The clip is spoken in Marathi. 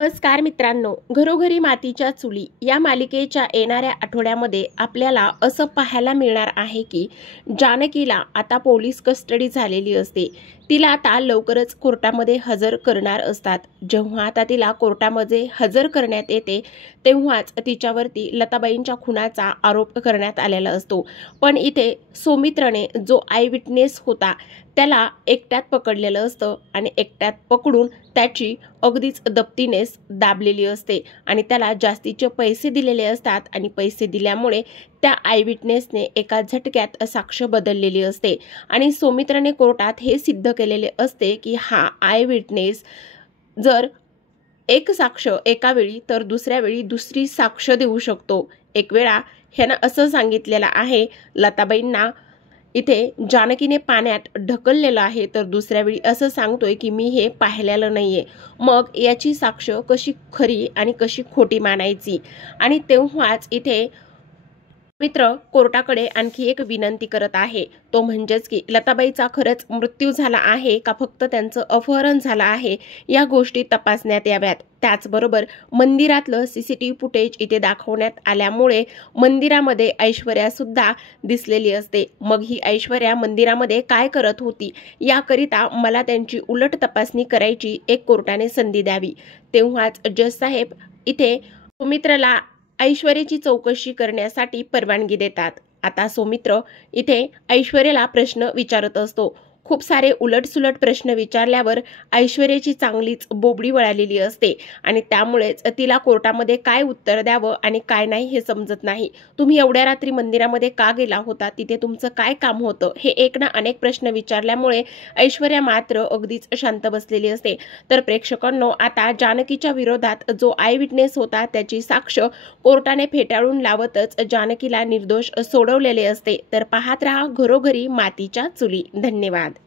नमस्कार मित्रांनो, घरोघरी मातीच्या चुली या मालिकेच्या येणाऱ्या आठवड्यामध्ये आपल्याला असं पाहायला मिळणार आहे की जानकीला आता पोलीस कस्टडी झालेली असते। तिला आता लवकरच कोर्टामध्ये हजर करणार असतात। जेव्हा आता तिला कोर्टामध्ये हजर करण्यात येते तेव्हाच तिच्यावरती लताबाईंच्या खुनाचा आरोप करण्यात आलेला असतो। पण इथे सौमित्रने जो आय विटनेस होता त्याला एकट्यात पकडलेलं असतं आणि एकट्यात पकडून त्याची अगदीच दप्तीनेस दाबलेली असते आणि त्याला जास्तीचे पैसे दिलेले असतात आणि पैसे दिल्यामुळे त्या आय विटनेसने एका झटक्यात साक्ष बदललेली असते आणि सौमित्रने कोर्टात हे सिद्ध केलेले असते की हा आय विटनेस जर एक साक्ष एका वेळी तर दुसऱ्या वेळी दुसरी साक्ष देऊ शकतो। एक वेळा ह्यानं असं सांगितलेलं आहे लताबाईंना इथे जानकीने पाण्यात ढकललेलं आहे, तर दुसऱ्या वेळी असं सांगतोय की मी हे पाहिलेलं नाहीये। मग याची साक्ष कशी खरी आणि कशी खोटी मानायची? आणि तेव्हाच इथे मित्र कोर्टाकडे आणखी एक विनंती करत आहे, तो म्हणजेच की लताबाईचा खरंच मृत्यू झाला आहे का फक्त त्यांचं अपहरण झालं आहे या गोष्टी तपासण्यात याव्यात। त्याचबरोबर मंदिरातलं सीसीटीव्ही फुटेज इथे दाखवण्यात आल्यामुळे मंदिरामध्ये ऐश्वर्या सुद्धा दिसलेली असते। मग ही ऐश्वर्या मंदिरामध्ये काय करत होती याकरिता मला त्यांची उलट तपासणी करायची एक कोर्टाने संधी द्यावी। तेव्हाच जज साहेब इथे सौमित्रला ऐश्वर्याची चौकशी करण्यासाठी परवानगी देतात। आता सौमित्र इथे ऐश्वर्याला प्रश्न विचारत असतो। खूप सारे उलटसुलट प्रश्न विचारल्यावर ऐश्वर्याची चांगलीच बोबडी वळालेली असते आणि त्यामुळेच तिला कोर्टामध्ये काय उत्तर द्यावं आणि काय नाही हे समजत नाही। तुम्ही एवढ्या रात्री मंदिरामध्ये का गेला होता? तिथे तुमचं काय काम होतं? हे एक ना अनेक प्रश्न विचारल्यामुळे ऐश्वर्या मात्र अगदीच शांत बसलेली असते। तर प्रेक्षकांनो, आता जानकीच्या विरोधात जो आय विटनेस होता त्याची साक्ष कोर्टाने फेटाळून लावतच जानकीला निर्दोष सोडवलेले असते। तर पाहत रहा घरोघरी मातीच्या चुली। धन्यवाद।